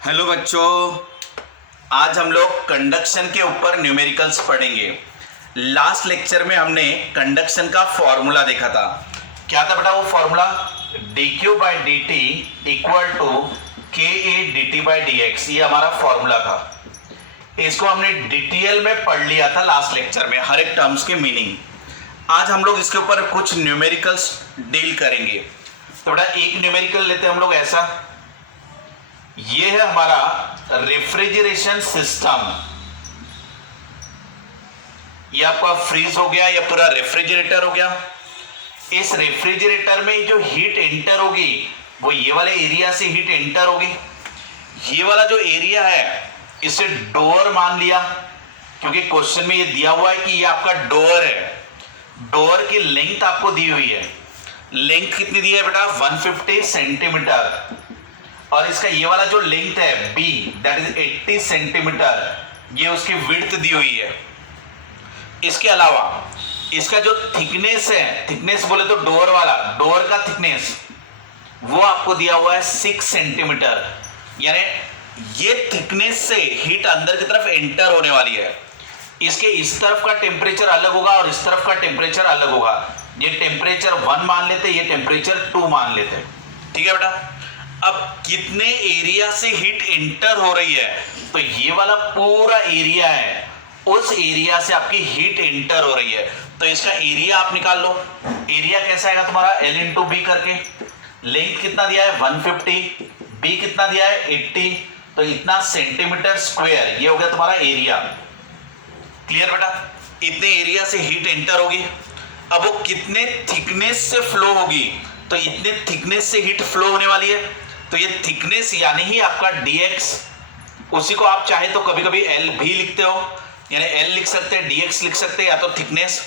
Hello बच्चों, आज हम लोग कंडक्शन के ऊपर न्यूमेरिकल्स पढ़ेंगे। लास्ट लेक्चर में हमने कंडक्शन का फॉर्मूला देखा था। क्या था बेटा वो formula? dq by D T equal to K A D T by D X, ये हमारा फॉर्मूला था। इसको हमने डिटेल में पढ़ लिया था लास्ट लेक्चर में, हर एक टर्म्स के मीनिंग। आज हम लोग इसके ऊपर कुछ न्यूमेरिकल्स डील करेंगे। तो बेटा एक न्यूमेरिकल लेते हैं हम लोग ऐसा। ये है हमारा रेफ्रिजरेशन सिस्टम। ये आपका फ्रीज हो गया, या पूरा रेफ्रिजरेटर हो गया। इस रेफ्रिजरेटर में जो हीट एंटर होगी वो ये वाले एरिया से हीट एंटर होगी। ये वाला जो एरिया है इसे डोर मान लिया, क्योंकि क्वेश्चन में ये दिया हुआ है कि ये आपका डोर है। डोर की लेंथ आपको दी हुई है। लेंथ कितनी दी है बेटा? 150 सेंटीमीटर। और इसका ये वाला जो लेंथ है b, दैट इज 80 सेंटीमीटर, ये उसकी विड्थ दी हुई है। इसके अलावा इसका जो थिकनेस है, थिकनेस बोले तो डोर वाला, डोर का थिकनेस वो आपको दिया हुआ है 6 सेंटीमीटर। यानी ये थिकनेस से हीट अंदर की तरफ एंटर होने वाली है। इसके इस तरफ का टेम्परेचर अलग होगा और इस तरफ का टेम्परेचर अलग होगा। ये टेम्परेचर 1 मान लेते, ये टेम्परेचर 2 मान लेते। ठीक है बेटा। अब कितने एरिया से हीट एंटर हो रही है, तो ये वाला पूरा एरिया है, उस एरिया से आपकी हीट एंटर हो रही है। तो इसका एरिया आप निकाल लो। एरिया कैसा आएगा तुम्हारा? L इंटू बी करके। लेंथ कितना दिया है? 150। बी कितना दिया है? 80। तो इतना सेंटीमीटर स्क्वायर, ये हो गया तुम्हारा एरिया। क्लियर बेटा? इतने एरिया से हीट एंटर होगी। अब वो कितने थिकनेस से फ्लो होगी, तो इतने थिकनेस से हीट फ्लो होने वाली है। तो ये थिकनेस यानी ही आपका dx, उसी को आप चाहे तो कभी कभी L भी लिखते हो, यानी L लिख सकते हैं, dx लिख सकते हैं, या तो थिकनेस।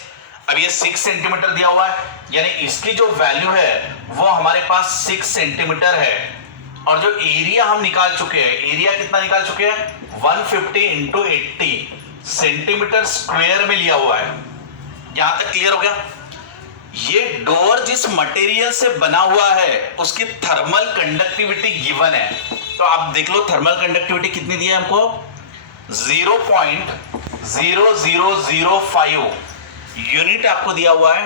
अब ये 6 सेंटीमीटर दिया हुआ है, यानी इसकी जो वैल्यू है वो हमारे पास 6 सेंटीमीटर है। और जो एरिया हम निकाल चुके हैं, एरिया कितना निकाल चुके हैं? 150 इंटू 80 सेंटीमीटर स्क्वायर में लिया हुआ है। यहां तक क्लियर हो गया? ये डोर जिस मटेरियल से बना हुआ है उसकी थर्मल कंडक्टिविटी गिवन है। तो आप देख लो थर्मल कंडक्टिविटी कितनी दी है हमको? 0.0005 यूनिट आपको दिया हुआ है,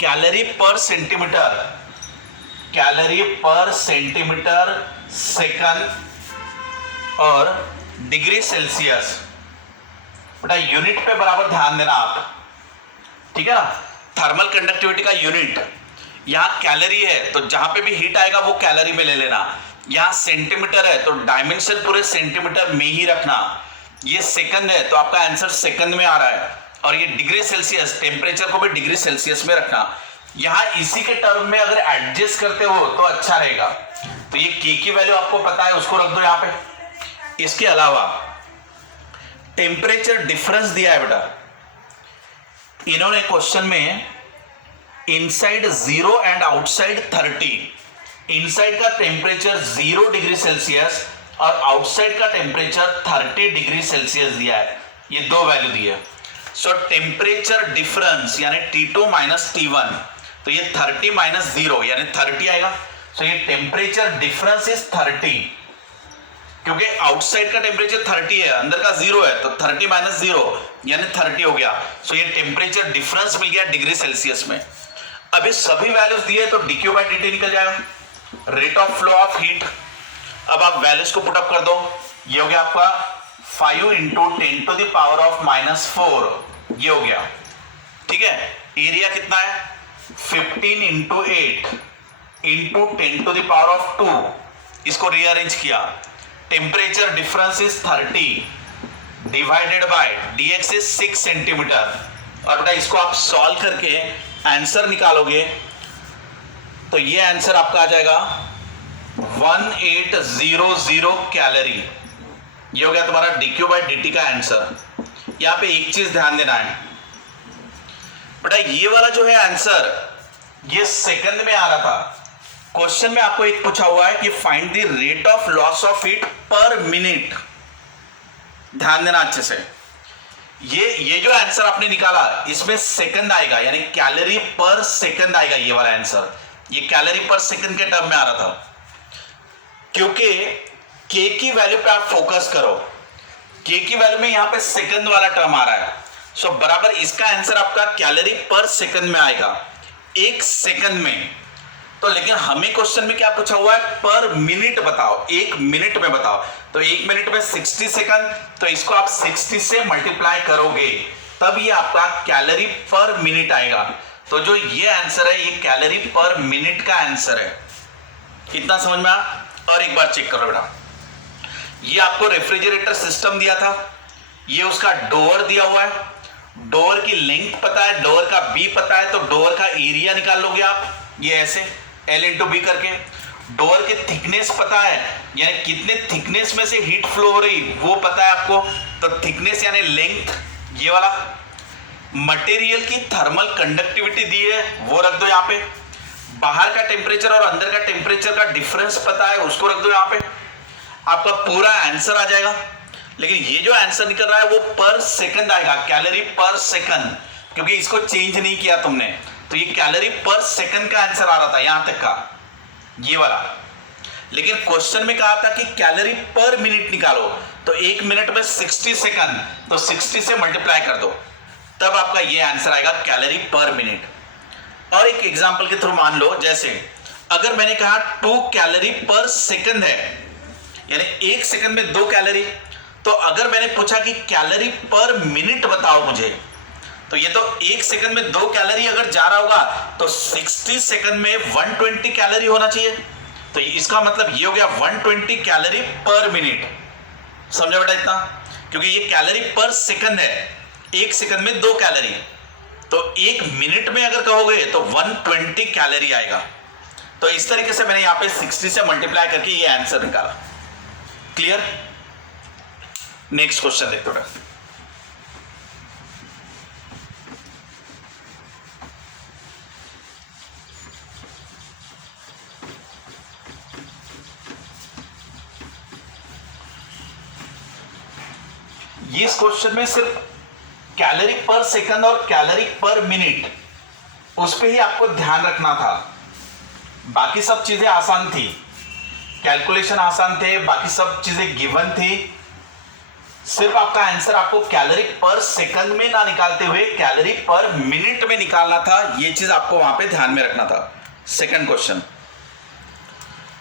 कैलोरी पर सेंटीमीटर, कैलोरी पर सेंटीमीटर सेकंड और डिग्री सेल्सियस। बेटा यूनिट पे बराबर ध्यान देना आप, ठीक है ना? थर्मल कंडक्टिविटी का यूनिट, यहां कैलोरी है तो जहां पे भी हीट आएगा वो कैलोरी में ले लेना। यहां सेंटीमीटर है तो डायमेंशन पूरे सेंटीमीटर में ही रखना। ये सेकंड है तो आपका आंसर सेकंड में आ रहा है। और ये डिग्री सेल्सियस, टेम्परेचर को भी डिग्री सेल्सियस में रखना। यहां इसी के टर्म में अगर एडजस्ट करते हो तो अच्छा रहेगा। तो ये के की वैल्यू आपको पता है, उसको रख दो यहां पे। इसके अलावा टेम्परेचर डिफरेंस दिया है बेटा। इन्होंने क्वेश्चन में इनसाइड 0 एंड आउटसाइड 30, इनसाइड का टेम्परेचर 0 डिग्री सेल्सियस और आउटसाइड का टेम्परेचर 30 डिग्री सेल्सियस दिया है। ये दो वैल्यू दी है। सो टेम्परेचर डिफरेंस यानी T2 माइनस T1, तो ये 30 माइनस 0 यानी 30 आएगा। सो ये टेम्परेचर डिफरेंस इज 30, क्योंकि आउटसाइड का टेम्परेचर 30 है, अंदर का 0 है, तो 30 माइनस 0 यानी 30 हो गया। सो ये टेम्परेचर डिफरेंस मिल गया डिग्री सेल्सियस में। अभी सभी वैल्यूज दिए तो dq बाई dt निकल जाएगा, rate of flow of heat. अब आप वैल्यूज को पुटअप कर दो। ये हो गया आपका 5 into 10 to the power of -4, ये हो गया। ठीक है। एरिया कितना है? 15 into 8 into 10 to the power of 2, इसको रीअरेंज किया। Temperature difference is 30 divided by dx is 6 centimetre. और बेटा इसको आप सॉल्व करके आंसर निकालोगे तो ये आंसर आपका आ जाएगा 1800 कैलोरी। ये हो गया तुम्हारा dq बाई dt का आंसर। यहां पे एक चीज ध्यान देना है बेटा, ये वाला जो है आंसर ये सेकंड में आ रहा था। क्वेश्चन में आपको एक पूछा हुआ है कि find the rate of loss of heat पर मिनट। ध्यान देना अच्छे से। ये जो आंसर आपने निकाला इसमें सेकंड आएगा, यानी कैलोरी पर सेकंड आएगा ये वाला आंसर। ये कैलोरी पर सेकंड के टर्म में आ रहा था, क्योंकि के की वैल्यू पे आप फोकस करो। के की वैल्यू में यहां पे सेकंड वाला टर्म आ रहा है, सो बराबर इसका आंसर आपका कैलोरी पर सेकंड में आएगा, एक सेकंड में। तो लेकिन हमें क्वेश्चन में क्या पूछा हुआ है, पर मिनट बताओ, एक मिनट में बताओ। तो एक मिनट में 60 सेकंड, तो इसको आप 60 से मल्टीप्लाई करोगे तब ये आपका कैलोरी पर मिनट आएगा। तो जो ये आंसर है ये कैलोरी पर मिनट का आंसर है। इतना समझ में आया? और एक बार चेक करो बेटा, ये आपको रेफ्रिजरेटर सिस्टम दिया था, ये उसका डोर दिया हुआ है, डोर की लेंथ पता है, डोर का बी पता है, तो डोर का एरिया निकाल लोगे आप, ये ऐसे L इंटू बी करके। डोर के थिकनेस पता है, यानी कितने थिकनेस में से हीट फ्लो हो रही वो पता है आपको, तो थिकनेस यानी लेंथ ये वाला। मटेरियल की थर्मल कंडक्टिविटी दी है वो रख दो यहाँ पे। बाहर का टेम्परेचर और अंदर का टेम्परेचर का डिफरेंस पता है उसको रख दो यहाँ पे, आपका पूरा आंसर आ जाएगा। लेकिन ये जो आंसर निकल रहा है वो पर सेकंड आएगा, कैलोरी पर सेकंड, क्योंकि इसको चेंज नहीं किया तुमने, तो ये कैलोरी पर सेकंड का आंसर आ रहा था यहां तक का, ये वाला। लेकिन क्वेश्चन में कहा था कि कैलोरी पर मिनट निकालो, तो एक मिनट में 60 सेकंड, तो 60 से मल्टीप्लाई कर दो तब आपका ये आंसर आएगा कैलोरी पर मिनट। और एक एग्जांपल के थ्रू मान लो, जैसे अगर मैंने कहा 2 कैलोरी पर सेकंड है, यानी एक सेकंड में 2 कैलोरी, तो अगर मैंने पूछा कि कैलोरी पर मिनट बताओ मुझे, तो ये तो एक सेकंड में 2 कैलोरी अगर जा रहा होगा तो 60 सेकंड में 120 कैलोरी होना चाहिए। तो इसका मतलब ये हो गया 120 कैलोरी पर मिनट। समझा बेटा इतना? क्योंकि ये कैलोरी पर सेकंड है, एक सेकंड में 2 कैलोरी, तो एक मिनट में अगर कहोगे तो 120 कैलोरी आएगा। तो इस तरीके से मैंने यहां पे 60 से मल्टीप्लाई करके ये आंसर निकाला। क्लियर? नेक्स्ट क्वेश्चन देखते हैं। इस क्वेश्चन में सिर्फ कैलोरी पर सेकंड और कैलोरी पर मिनट उस पे ही आपको ध्यान रखना था, बाकी सब चीजें आसान थी, कैलकुलेशन आसान थे, बाकी सब चीजें गिवन थी। सिर्फ आपका आंसर आपको कैलोरी पर सेकंड में ना निकालते हुए कैलोरी पर मिनट में निकालना था, ये चीज आपको वहां पे ध्यान में रखना था। सेकंड क्वेश्चन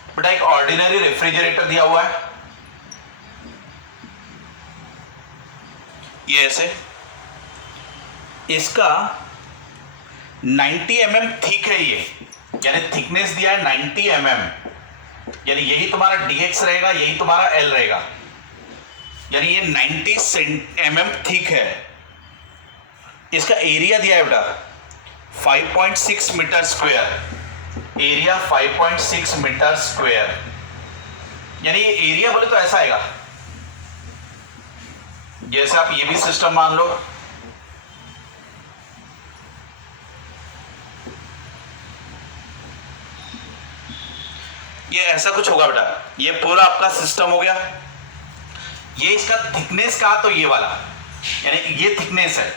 बेटा, एक ऑर्डिनरी रेफ्रिजरेटर दिया हुआ है, ये ऐसे, इसका 90 mm थिक है ये, यानी थिकनेस दिया है 90 mm, यानी यही तुम्हारा dx रहेगा, यही तुम्हारा L रहेगा, यानी ये 90 mm थिक है। इसका एरिया दिया है बेटा 5.6 metre square, area 5.6 metre square, यानी ये एरिया बोले तो ऐसा आएगा, जैसे आप ये भी सिस्टम मान लो, ये ऐसा कुछ होगा बेटा, ये पूरा आपका सिस्टम हो गया। ये इसका थिकनेस कहा तो ये वाला, यानी ये थिकनेस है,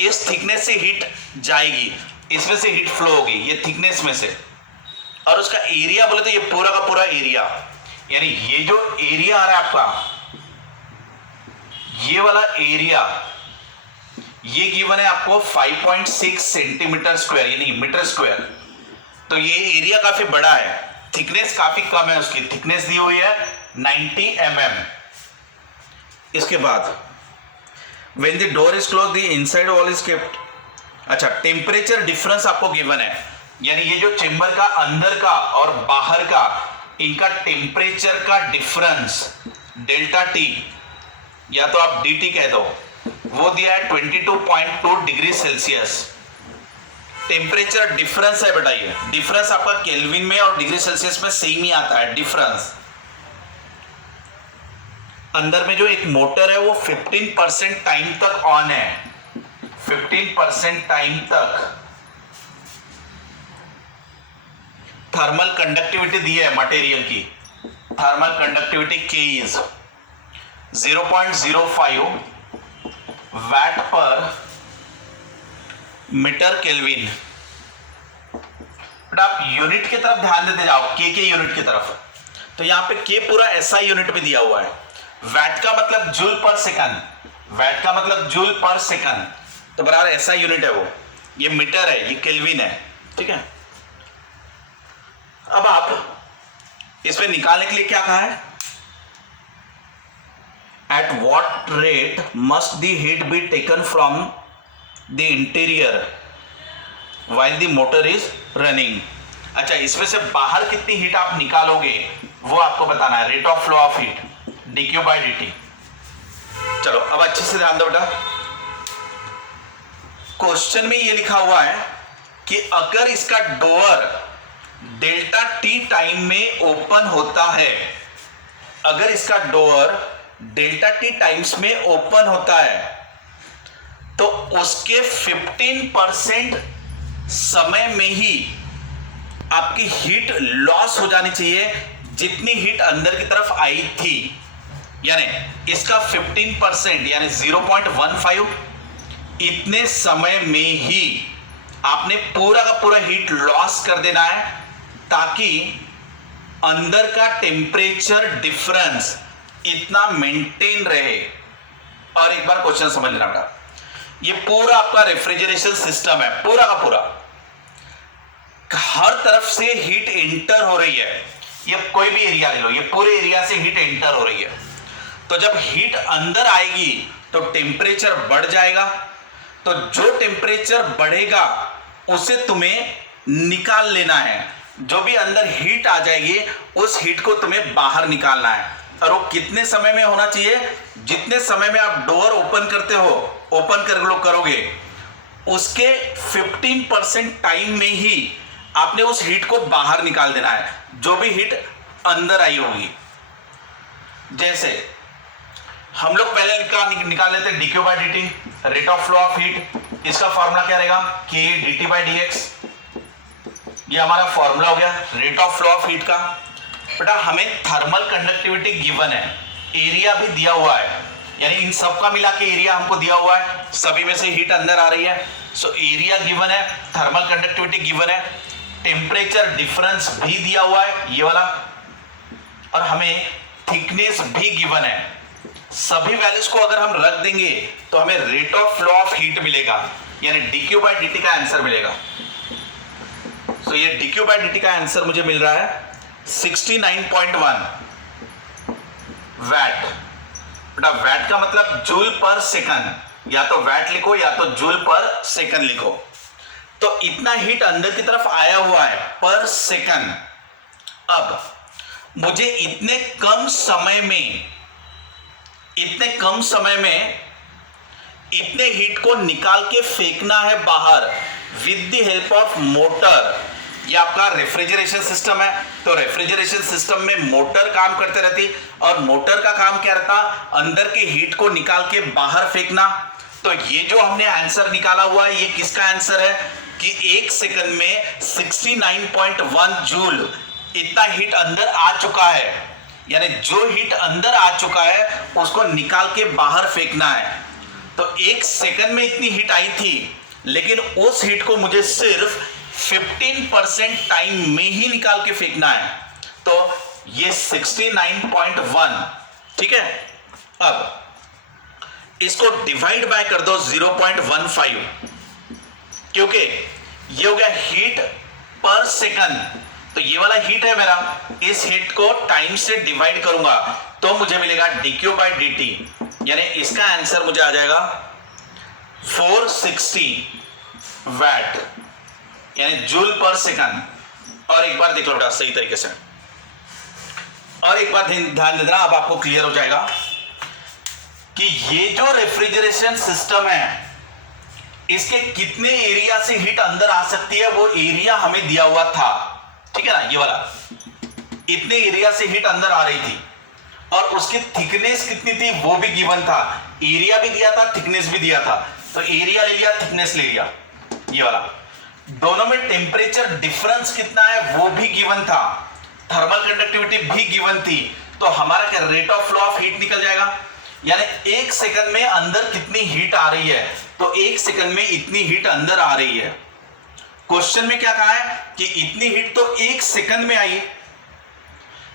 इस थिकनेस से हीट जाएगी, इसमें से हीट फ्लो होगी ये थिकनेस में से। और उसका एरिया बोले तो ये पूरा का पूरा एरिया, यानी ये जो एरिया आ रहा है आपका, ये वाला एरिया, ये गिवन है आपको 5.6 सेंटीमीटर स्क्वायर, यानी मीटर स्क्वायर। तो ये एरिया काफी बड़ा है, थिकनेस काफी कम है, उसकी थिकनेस दी हुई है 90 mm। इसके बाद when the door is closed the inside wall is kept। अच्छा, टेम्परेचर डिफरेंस आपको गिवन है, यानी ये जो चेंबर का अंदर का और बाहर का इनका टेम्परेचर का डिफरेंस डेल्टा टी, या तो आप dt कह दो, वो दिया है 22.2 डिग्री सेल्सियस। टेम्परेचर डिफरेंस है बेटा, ये डिफरेंस आपका केल्विन में और डिग्री सेल्सियस में सेम ही आता है डिफरेंस। अंदर में जो एक मोटर है वो 15% टाइम तक ऑन है, 15% टाइम तक। थर्मल कंडक्टिविटी दी है मटेरियल की, thermal conductivity K is 0.05 watt per metre kelvin. But आप यूनिट की तरफ ध्यान देते जाओ, के यूनिट की तरफ, तो यहां पे के पूरा एसआई यूनिट में दिया हुआ है। वैट का मतलब जूल पर सेकंड, वैट का मतलब जूल पर सेकंड, तो बराबर एसआई यूनिट है वो। ये मीटर है, ये केल्विन है, ठीक है। अब आप इसमें निकालने के लिए क्या कहा है, at what rate must the heat be taken from the interior while the motor is running. अच्छा, इसमें से बाहर कितनी हीट आप निकालोगे वो आपको बताना है, rate of flow of heat dq by dt। चलो अब अच्छे से ध्यान दो बेटा, क्वेश्चन में ये लिखा हुआ है कि अगर इसका डोअर डेल्टा टी टाइम में ओपन होता है, अगर इसका डोअर डेल्टा टी टाइम्स में ओपन होता है तो उसके 15% समय में ही आपकी हीट लॉस हो जानी चाहिए जितनी हीट अंदर की तरफ आई थी। यानी इसका 15% यानी 0.15 इतने समय में ही आपने पूरा का पूरा हीट लॉस कर देना है, ताकि अंदर का टेम्परेचर डिफरेंस इतना मेंटेन रहे। और एक बार क्वेश्चन समझ लेना बेटा, ये पूरा आपका रेफ्रिजरेशन सिस्टम है, पूरा का पूरा, हर तरफ से हीट एंटर हो रही है। ये कोई भी एरिया ले लो, ये पूरे एरिया से हीट एंटर हो रही है। तो जब हीट अंदर आएगी तो टेम्परेचर बढ़ जाएगा, तो जो टेम्परेचर बढ़ेगा उसे तुम्हें निकाल लेना है। जो भी अंदर हीट आ जाएगी उस हीट को तुम्हें बाहर निकालना है। और वो कितने समय में होना चाहिए, जितने समय में आप डोर ओपन करते हो, ओपन कर लो करोगे, उसके 15% टाइम में ही आपने उस हीट को बाहर निकाल देना है, जो भी हीट अंदर आई होगी। जैसे हम लोग पहले निकाल लेते हैं dq by dt, rate of flow of heat. इसका फॉर्मूला क्या रहेगा, k dt बाई dx। ये हमारा फॉर्मूला हो गया rate of flow of heat का। बेटा हमें थर्मल कंडक्टिविटी गिवन है, एरिया भी दिया हुआ है, यानी इन सब का मिला के एरिया हमको दिया हुआ है, सभी में से हीट अंदर आ रही है। सो एरिया गिवन है, थर्मल कंडक्टिविटी गिवन है, टेम्परेचर डिफरेंस भी दिया हुआ है ये वाला, और हमें थिकनेस भी गिवन है। सभी वैल्यूज को अगर हम रख देंगे तो हमें rate of flow of heat मिलेगा, यानी dq बाई dt का आंसर मिलेगा। तो ये dq बाई dt का आंसर मुझे मिल रहा है 69.1 वैट। बेटा वैट का मतलब जूल पर सेकंड, या तो वैट लिखो या तो जूल पर सेकंड लिखो। तो इतना हीट अंदर की तरफ आया हुआ है पर सेकंड। अब मुझे इतने कम समय में इतने हीट को निकाल के फेंकना है बाहर with the help of motor. ये आपका रेफ्रिजरेशन सिस्टम है, तो रेफ्रिजरेशन सिस्टम में मोटर काम करते रहती, और मोटर का काम क्या रहता, अंदर के हीट को निकाल के बाहर फेंकना। तो ये जो हमने आंसर निकाला हुआ है, ये किसका आंसर है कि 1 सेकंड में 69.1 जूल इतना हीट अंदर आ चुका है, यानी जो हीट अंदर आ चुका है उसको निकाल के बाहर फेंकना है। तो 1 सेकंड में इतनी हीट आई थी, लेकिन उस हीट को मुझे सिर्फ 15% टाइम में ही निकाल के फेंकना है। तो ये 69.1, ठीक है। अब इसको डिवाइड बाय कर दो 0.15, क्योंकि ये हो गया हीट पर सेकंड। तो ये वाला हीट है मेरा, इस हीट को टाइम से डिवाइड करूंगा तो मुझे मिलेगा dq बाई dt, यानी इसका आंसर मुझे आ जाएगा 460 वैट, यानी जूल पर सेकंड। और एक बार देख लो बेटा सही तरीके से, और एक बार ध्यान देना, अब आपको क्लियर हो जाएगा कि ये जो रेफ्रिजरेशन सिस्टम है इसके कितने एरिया से हीट अंदर आ सकती है, वो एरिया हमें दिया हुआ था, ठीक है ना। ये वाला इतने एरिया से हीट अंदर आ रही थी, और उसकी थिकनेस कितनी थी वो भी गिवन था, एरिया भी दिया था, थिकनेस भी दिया था। तो एरिया ले लिया, थिकनेस ले लिया, ये वाला। दोनों में टेम्परेचर डिफरेंस कितना है वो भी गिवन था, थर्मल कंडक्टिविटी भी गिवन थी। तो हमारा क्या rate of flow of heat निकल जाएगा, यानी 1 सेकंड में अंदर कितनी हीट आ रही है, तो 1 सेकंड में इतनी हीट अंदर आ रही है। क्वेश्चन में क्या कहा है कि इतनी हीट तो 1 सेकंड में आई,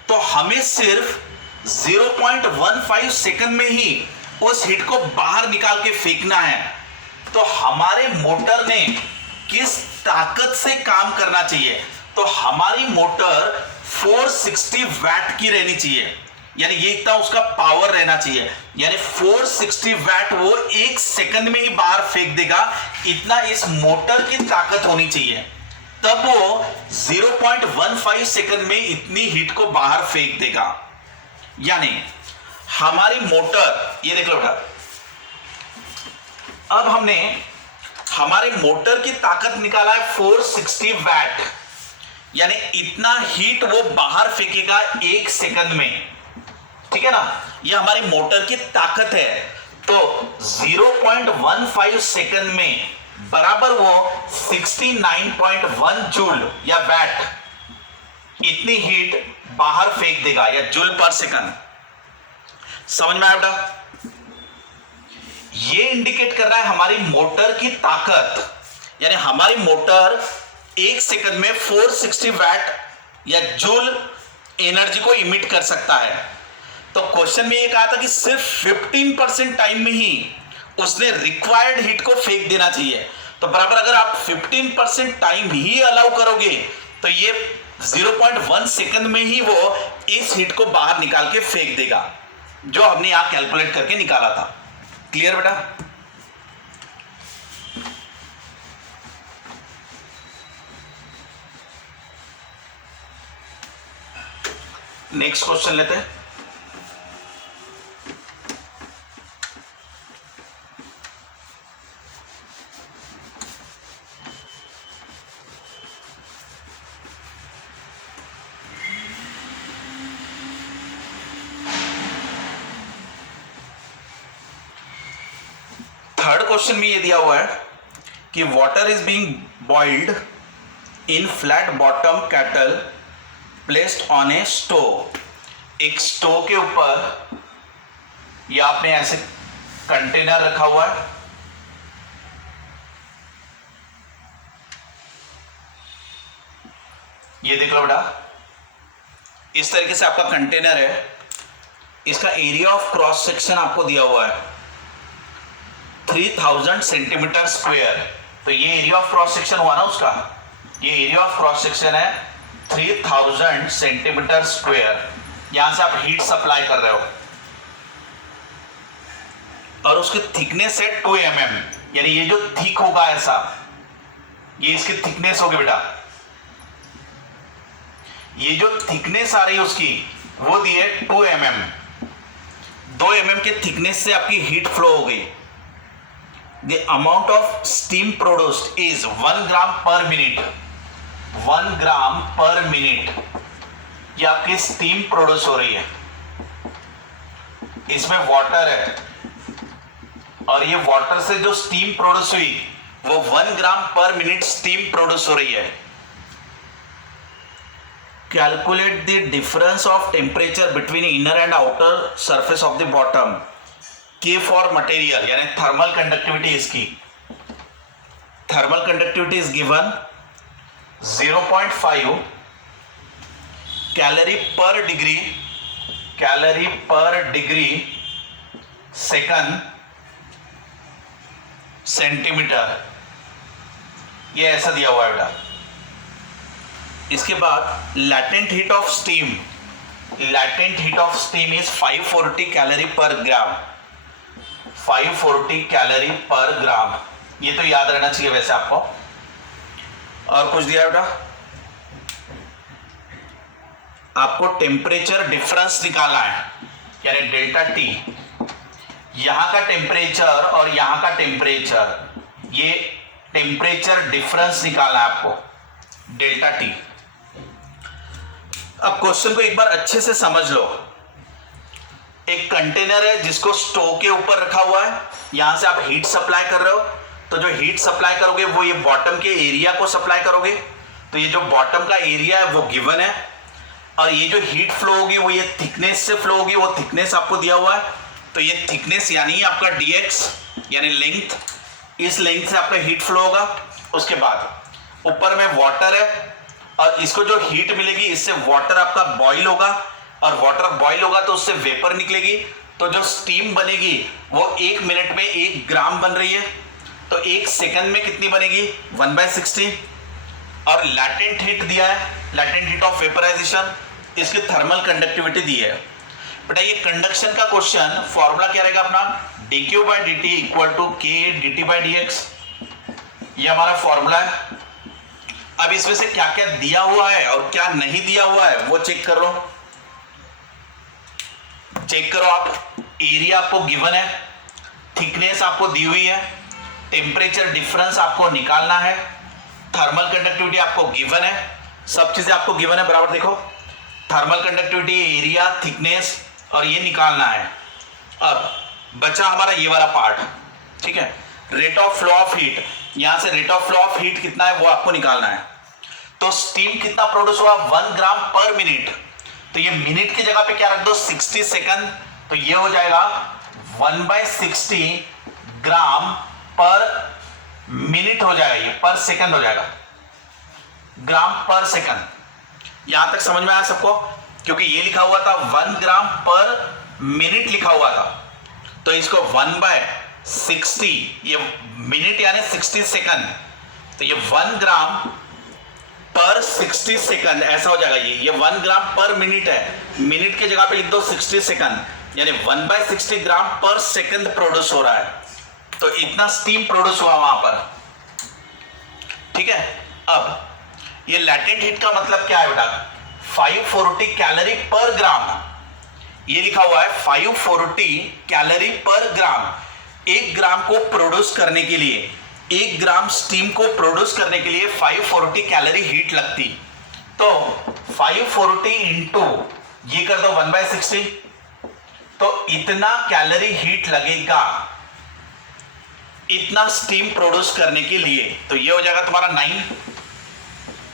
तो हमें सिर्फ 0.15 सेकंड में ही उस हीट को बाहर निकाल के फेंकना है। तो हमारे मोटर ने किस ताकत से काम करना चाहिए? तो हमारी मोटर 460 वैट की रहनी चाहिए, यानी ये इतना उसका पावर रहना चाहिए, यानी 460 वैट वो एक सेकंड में ही बाहर फेंक देगा, इतना इस मोटर की ताकत होनी चाहिए। तब वो 0.15 सेकंड में इतनी हीट को बाहर फेंक देगा। यानी हमारी मोटर, ये देख लो बेटा, अब हमने हमारे मोटर की ताकत निकाला है 460 वैट, यानी इतना हीट वो बाहर फेंकेगा एक सेकंड में, ठीक है ना। ये हमारी मोटर की ताकत है। तो 0.15 सेकंड में बराबर वो 69.1 जूल या वैट इतनी हीट बाहर फेंक देगा, या जूल पर सेकंड। समझ में आया बेटा? ये इंडिकेट कर रहा है हमारी मोटर की ताकत, यानी हमारी मोटर एक सेकंड में 460 वैट या जूल एनर्जी को इमिट कर सकता है। तो क्वेश्चन में ये कहा था कि सिर्फ 15% टाइम में ही उसने रिक्वायर्ड हीट को फेंक देना चाहिए। तो बराबर अगर आप 15% टाइम ही अलाउ करोगे तो ये 0.1 सेकंड में ही वो इस हीट को बाहर निकाल के फेंक देगा, जो हमने यहां कैलकुलेट करके निकाला था। क्लियर बेटा? नेक्स्ट क्वेश्चन लेते हैं। थर्ड क्वेश्चन में ये दिया हुआ है कि water is being boiled in flat bottom cattle placed on A stove. एक स्टोव के ऊपर ये आपने ऐसे कंटेनर रखा हुआ है, ये देख लो बेटा, इस तरीके से आपका कंटेनर है। इसका एरिया ऑफ क्रॉस सेक्शन आपको दिया हुआ है 3000 सेंटीमीटर स्क्वायर। तो ये एरिया ऑफ क्रॉस सेक्शन हुआ ना उसका, ये एरिया ऑफ क्रॉस सेक्शन है 3000 सेंटीमीटर स्क्वायर। यहां से आप हीट सप्लाई कर रहे हो और उसकी थिकनेस है 2 mm, यानी ये जो थिक होगा ऐसा, ये इसकी थिकनेस होगी बेटा। ये जो थिकनेस आ रही है उसकी वो दी है 2 mm। 2 mm के थिकनेस से आपकी हीट फ्लो होगी। The amount of steam produced is 1 gram per minute। 1 gram per minute ये आपकी स्टीम प्रोड्यूस हो रही है। इसमें वाटर है और ये वाटर से जो स्टीम प्रोड्यूस हुई वो 1 ग्राम पर मिनट स्टीम प्रोड्यूस हो रही है। Calculate the difference of temperature between inner and outer surface of the bottom. के फॉर मटेरियल, यानी थर्मल कंडक्टिविटी इसकी। Thermal conductivity is given 0.5 calorie पर डिग्री, कैलोरी पर डिग्री सेकंड सेंटीमीटर, ये ऐसा दिया हुआ है बेटा। इसके बाद latent heat of steam, latent heat of steam is 540 calorie पर ग्राम। 540 कैलोरी पर ग्राम, ये तो याद रहना चाहिए वैसे आपको। और कुछ दिया बेटा, आपको टेम्परेचर डिफरेंस निकालना है, यानी डेल्टा टी। यहां का टेम्परेचर और यहां का टेम्परेचर, ये टेम्परेचर डिफरेंस निकालना है आपको, डेल्टा टी। अब क्वेश्चन को एक बार अच्छे से समझ लो। एक कंटेनर है जिसको स्टोव के ऊपर रखा हुआ है, यहां से आप हीट सप्लाई कर रहे हो। तो जो हीट सप्लाई करोगे वो ये बॉटम के एरिया को सप्लाई करोगे। तो ये जो बॉटम का एरिया है वो गिवन है, और ये जो हीट फ्लो होगी वो ये थिकनेस से फ्लो होगी, वो थिकनेस आपको दिया हुआ है। तो ये थिकनेस यानी आपका dx यानी लेंथ, इस लेंथ से आपका हीट फ्लो होगा। उसके बाद ऊपर में वाटर है और इसको जो हीट मिलेगी इससे वाटर आपका बॉईल होगा, और वाटर बॉईल होगा तो उससे वेपर निकलेगी, तो जो स्टीम बनेगी वो 1 मिनट में 1 ग्राम बन रही है, तो 1 सेकंड में कितनी बनेगी 1/60। और लैटेंट हीट दिया है, लैटेंट हीट ऑफ वेपराइजेशन, इसकी थर्मल कंडक्टिविटी दी है। बेटा ये कंडक्शन का क्वेश्चन, फॉर्मूला क्या रहेगा अपना, dq by dt equal to k dt by dx, ये हमारा फॉर्मूला है। अब इसमें से क्या क्या दिया हुआ है और क्या नहीं दिया हुआ है वो चेक कर लो, चेक करो आप। एरिया आपको गिवन है, थिकनेस आपको दी हुई है, टेम्परेचर डिफरेंस आपको निकालना है, थर्मल कंडक्टिविटी आपको गिवन है, सब चीजें आपको गिवन है। बराबर देखो, थर्मल कंडक्टिविटी, एरिया, थिकनेस और ये निकालना है। अब बचा हमारा ये वाला पार्ट, ठीक है, rate of flow of heat. यहां से rate of flow of heat कितना है वो आपको निकालना है। तो स्टीम कितना प्रोड्यूस हुआ 1 ग्राम पर मिनट, तो ये मिनट की जगह पे क्या रख दो 60 सेकंड, तो ये हो जाएगा 1/60 ग्राम पर मिनट हो जाएगा, ये पर सेकंड हो जाएगा, ग्राम पर सेकंड। यहां तक समझ में आया सबको, क्योंकि ये लिखा हुआ था 1 ग्राम पर मिनट लिखा हुआ था, तो इसको 1/60, ये मिनट यानी 60 सेकंड, तो ये 1 ग्राम पर 60 सेकंड ऐसा हो जाएगा। ये 1 ग्राम पर मिनट है, मिनट की जगह पे लिख दो 60 सेकंड, यानी 1/60 ग्राम पर सेकंड प्रोड्यूस हो रहा है, तो इतना स्टीम प्रोड्यूस हुआ वहां पर, ठीक है। अब ये लैटेंट हीट का मतलब क्या है बेटा, 540 कैलोरी पर ग्राम, ये लिखा हुआ है 540 कैलोरी पर ग्राम। 1 ग्राम को प्रोड्यूस करने के लिए, 1 ग्राम स्टीम को प्रोड्यूस करने के लिए 540 कैलोरी हीट लगती, तो 540 इंटू ये कर दो 1/60, तो इतना कैलोरी हीट लगेगा इतना स्टीम प्रोड्यूस करने के लिए, तो ये हो जाएगा तुम्हारा 9,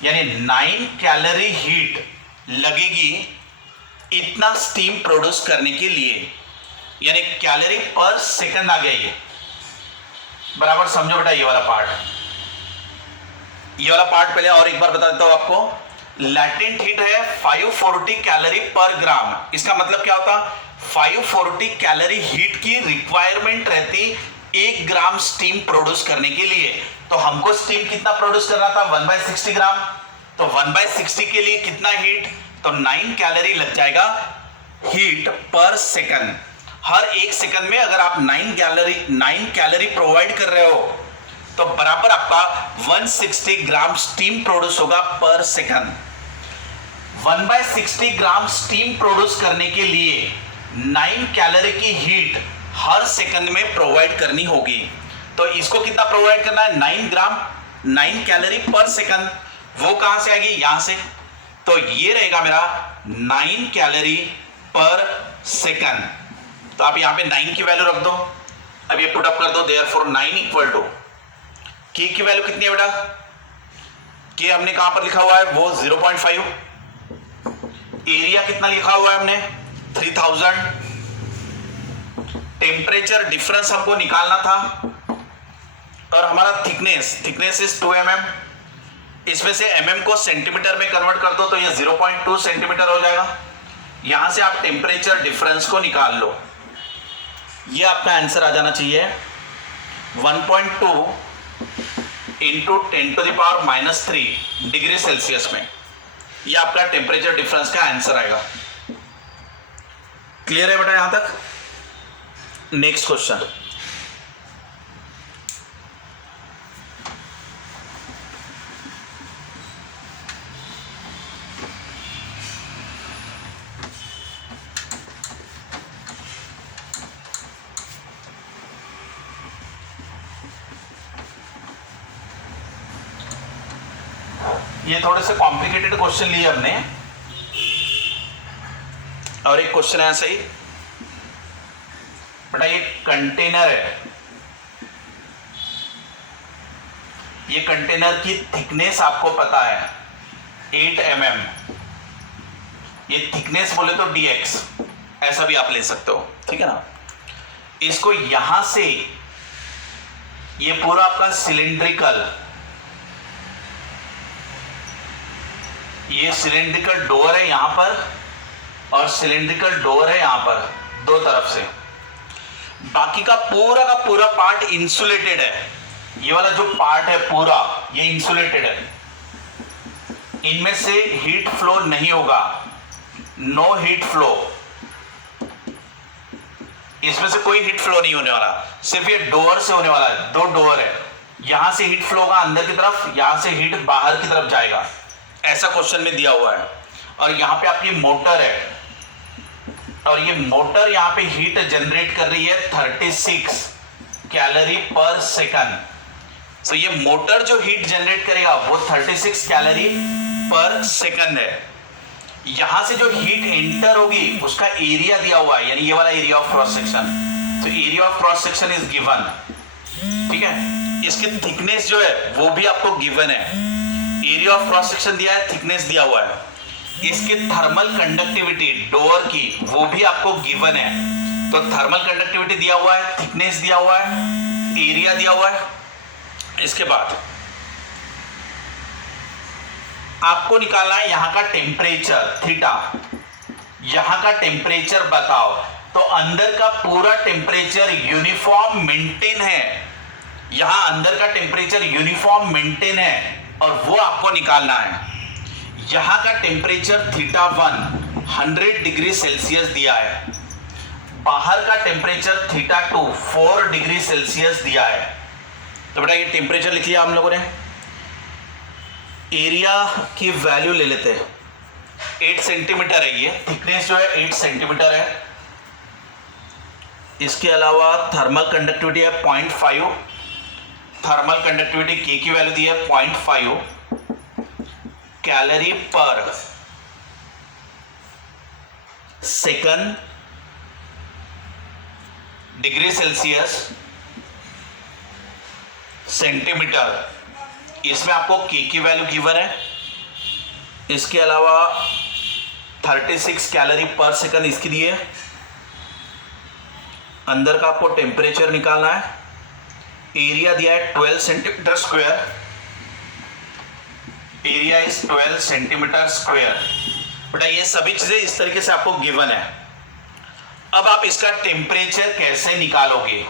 यानी 9 कैलोरी हीट लगेगी इतना स्टीम प्रोड्यूस करने के लिए, यानी कैलोरी पर सेकंड आ गया ये। बराबर समझो बेटा ये वाला पार्ट, ये वाला पार्ट पहले और एक बार बता देता हूं आपको। लैटेंट हीट है 540 कैलोरी पर ग्राम, इसका मतलब क्या होता, 540 कैलोरी हीट की रिक्वायरमेंट रहती 1 ग्राम स्टीम प्रोड्यूस करने के लिए, तो हमको स्टीम कितना प्रोड्यूस करना था 1/60 ग्राम, तो 1/60 के लिए कितना हीट, तो 9 कैलोरी लग जाएगा हीट पर सेकंड। हर 1 सेकंड में अगर आप 9 कैलोरी प्रोवाइड कर रहे हो तो बराबर आपका 160 ग्राम स्टीम प्रोड्यूस होगा पर सेकंड। 1/60 ग्राम स्टीम प्रोड्यूस करने के लिए 9 कैलोरी की हीट हर सेकंड में प्रोवाइड करनी होगी, तो इसको कितना प्रोवाइड करना है 9 कैलोरी पर सेकंड, वो कहां से आएगी यहां से, तो ये रहेगा मेरा 9 कैलोरी पर सेकंड। तो आप यहां पे 9 की वैल्यू रख दो, अब ये पुट अप कर दो, देयरफॉर 9 इक्वल टू के की वैल्यू कितनी है बेटा, के हमने कहां पर लिखा हुआ है वो 0.5, एरिया कितना लिखा हुआ है हमने 3000, टेम्परेचर डिफरेंस हमको निकालना था, और हमारा थिकनेस इज 2 mm, इसमें से mm को सेंटीमीटर में कन्वर्ट कर दो तो ये 0.2 सेंटीमीटर हो जाएगा। यहां से आप टेम्परेचर डिफरेंस को निकाल लो, ये आपका आंसर आ जाना चाहिए 1.2 इंटू 10⁻³ डिग्री सेल्सियस में, ये आपका टेम्परेचर डिफरेंस का आंसर आएगा। क्लियर है बेटा यहां तक। नेक्स्ट क्वेश्चन, ये थोड़े से कॉम्प्लिकेटेड क्वेश्चन लिए हमने, और एक क्वेश्चन है ऐसे ही बेटा, ये कंटेनर है, ये कंटेनर की थिकनेस आपको पता है 8 mm, ये थिकनेस बोले तो dx, ऐसा भी आप ले सकते हो, ठीक है ना। इसको यहां से ये पूरा आपका सिलिंड्रिकल, ये सिलिंड्रिकल डोर है यहां पर, और सिलेंड्रिकल डोर है यहां पर दो तरफ से। बाकी का पूरा पार्ट इंसुलेटेड है। ये वाला जो पार्ट है पूरा ये इंसुलेटेड है, इनमें से हीट फ्लो नहीं होगा, नो हीट फ्लो, इसमें से कोई हीट फ्लो नहीं होने वाला, सिर्फ ये डोर से होने वाला है। दो डोर है, यहां से हीट फ्लो होगा अंदर की तरफ, यहां से हीट बाहर की तरफ जाएगा, ऐसा क्वेश्चन में दिया हुआ है। और यहां पे आपकी मोटर है और ये मोटर यहां पे हीट जनरेट कर रही है 36 कैलोरी पर सेकंड। तो ये मोटर जो हीट जनरेट करेगा वो 36 कैलोरी पर सेकंड है। यहां से जो हीट एंटर होगी उसका एरिया दिया हुआ है, यानी ये वाला एरिया ऑफ क्रॉस सेक्शन। तो area of cross section is given, ठीक है। इसकी थिकनेस जो है वो भी आपको गिवन है, एरिया ऑफ क्रॉस सेक्शन दिया है, थिकनेस दिया हुआ है। इसकी थर्मल कंडक्टिविटी डोर की वो भी आपको गिवन है, तो थर्मल कंडक्टिविटी दिया हुआ है, थिकनेस दिया हुआ है, एरिया दिया हुआ है। इसके बाद आपको निकालना है यहां का टेम्परेचर थीटा, यहां का टेम्परेचर बताओ। तो अंदर का पूरा टेम्परेचर यूनिफॉर्म मेंटेन है, यहां अंदर का टेम्परेचर यूनिफॉर्म मेंटेन है और वो आपको निकालना है। यहां का टेम्परेचर थीटा 100 डिग्री सेल्सियस दिया है, बाहर का टेम्परेचर थीटा 2 4 डिग्री सेल्सियस दिया है। तो बेटा ये टेम्परेचर लिख लिया हम लोगों ने। एरिया की वैल्यू ले लेते हैं, 8 सेंटीमीटर है, ये थिकनेस जो है 8 सेंटीमीटर है। इसके अलावा थर्मल कंडक्टिविटी है 0.5, थर्मल कंडक्टिविटी के की वैल्यू दी है 0.5 कैलोरी पर सेकंड डिग्री सेल्सियस सेंटीमीटर, इसमें आपको के की वैल्यू गिवन है। इसके अलावा 36 कैलोरी पर सेकंड इसकी दी है। अंदर का आपको टेम्परेचर निकालना है, एरिया दिया है 12 centimetre square, area is 12 centimetre square. बेटा ये सभी चीजें इस तरीके से आपको गिवन है। अब आप इसका टेम्परेचर कैसे निकालोगे,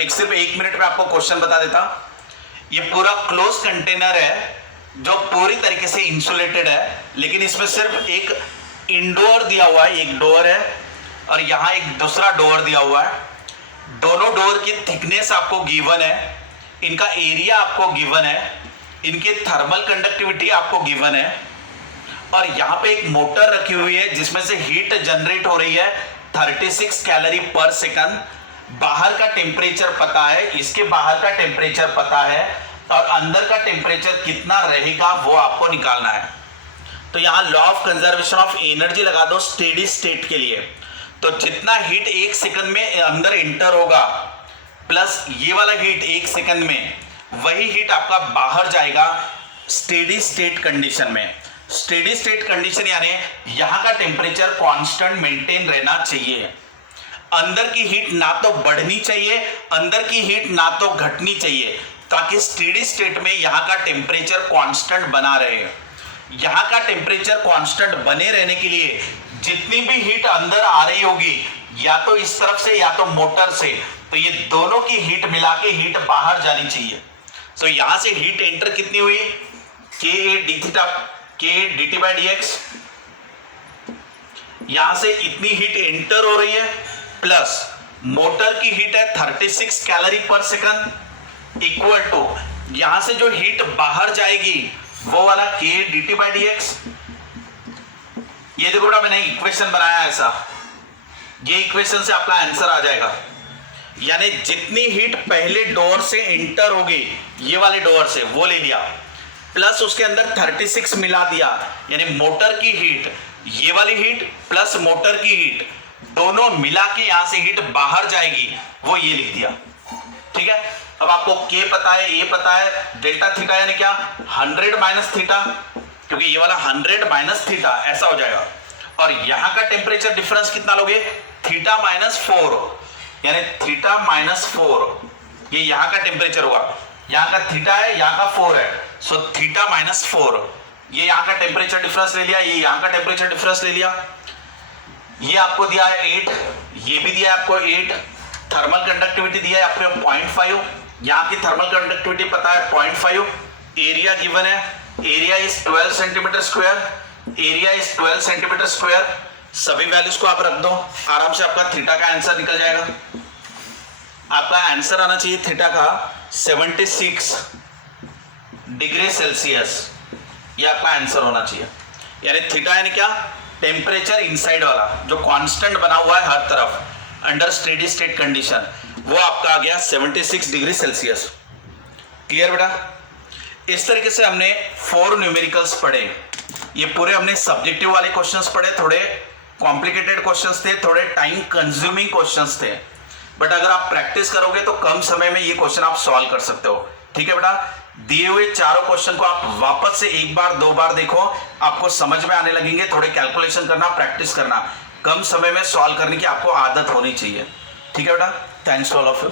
सिर्फ 1 मिनट में आपको क्वेश्चन बता देता। ये पूरा क्लोज कंटेनर है जो पूरी तरीके से इंसुलेटेड है, लेकिन इसमें सिर्फ एक इंडोर दिया हुआ है, एक डोर है और यहां एक दूसरा डोर दिया हुआ है। दोनों डोर की थिकनेस आपको गिवन है, इनका एरिया आपको गिवन है, इनकी थर्मल कंडक्टिविटी आपको गिवन है और यहां पे एक मोटर रखी हुई है जिसमें से हीट जनरेट हो रही है 36 कैलोरी पर सेकंड। बाहर का टेम्परेचर पता है, इसके बाहर का टेम्परेचर पता है और अंदर का टेम्परेचर कितना रहेगा वो आपको निकालना है। तो यहां law of conservation of energy लगा दो स्टेडी स्टेट के लिए। तो जितना हीट 1 सेकंड में अंदर इंटर होगा प्लस ये वाला हीट 1 सेकंड में, वही हीट आपका बाहर जाएगा स्टेडी स्टेट कंडीशन में। स्टेडी स्टेट कंडीशन यानी यहां का टेम्परेचर कांस्टेंट मेंटेन रहना चाहिए, अंदर की हीट ना तो बढ़नी चाहिए, अंदर की हीट ना तो घटनी चाहिए, ताकि स्टेडी स्टेट में यहां का टेम्परेचर कांस्टेंट बना रहे। यहां का टेम्परेचर कांस्टेंट बने रहने के लिए जितनी भी हीट अंदर आ रही होगी या तो इस तरफ से या तो मोटर से, तो ये दोनों की हीट मिला के हीट बाहर जानी चाहिए। तो यहां से हीट एंटर कितनी हुई, के डी थीटा के D T by D x, यहां से इतनी हीट एंटर हो रही है प्लस मोटर की हीट है 36 कैलोरी पर सेकंड इक्वल टू यहां से जो हीट बाहर जाएगी वो वाला के D T by D X. ये देखो बेटा मैंने इक्वेशन बनाया ऐसा, ये इक्वेशन से आपका आंसर आ जाएगा। यानी जितनी हीट पहले डोर से एंटर होगी, ये वाले डोर से वो ले लिया, प्लस उसके अंदर 36 मिला दिया, यानी मोटर की हीट, ये वाली हीट प्लस मोटर की हीट दोनों मिला के यहां से हीट बाहर जाएगी, वो ये लिख दिया। ठीक है, अब आपको के पता है, ए पता है, डेल्टा थीटा यानी क्या 100 माइनस थीटा, क्योंकि ये वाला 100 माइनस थीटा ऐसा हो जाएगा। और यहां का टेम्परेचर डिफरेंस कितना लोगे, थीटा माइनस 4, यानी थीटा माइनस 4, ये यहां का टेम्परेचर होगा। यहां का थीटा है, यहां का 4 है, सो थीटा माइनस 4, ये यहां का टेम्परेचर डिफरेंस ले लिया, ये यहां का टेम्परेचर डिफरेंस ले लिया। ये आपको दिया है 8, ये भी दिया है आपको 8, थर्मल कंडक्टिविटी दिया है आपको 0.5, यहाँ की थर्मल कंडक्टिविटी पता है 0.5, एरिया गिवन है, area is 12 centimetre square, area is 12 centimetre square, सभी वैल्यूज को आप रख दो, आराम से आपका थीटा का आंसर निकल जाएगा। आपका आंसर आना चाहिए थीटा का 76 डिग्री सेल्सियस, ये आपका आंसर होना चाहिए। यानी थीटा यानी क्या, टेम्परेचर इनसाइड वाला जो कांस्टेंट बना हुआ है हर तरफ अंडर स्टेडी स्टेट कंडीशन, वो आपका आ गया 76 डिग्री सेल्सियस। क्लियर बेटा? इस तरीके से हमने 4 न्यूमेरिकल्स पढ़े। ये पूरे हमने सब्जेक्टिव वाले क्वेश्चंस पढ़े, थोड़े कॉम्प्लिकेटेड क्वेश्चंस थे, थोड़े टाइम कंज्यूमिंग क्वेश्चंस थे, बट अगर आप प्रैक्टिस करोगे तो कम समय में ये क्वेश्चन आप सॉल्व कर सकते हो। ठीक है बेटा? दिए हुए चारों क्वेश्चन को आप वापस से एक बार 2 बार देखो, आपको समझ में आने लगेंगे। थोड़े कैलकुलेशन करना, प्रैक्टिस करना, कम समय में सॉल्व करने की आपको आदत होनी चाहिए। ठीक है बेटा? Thanks to all of you.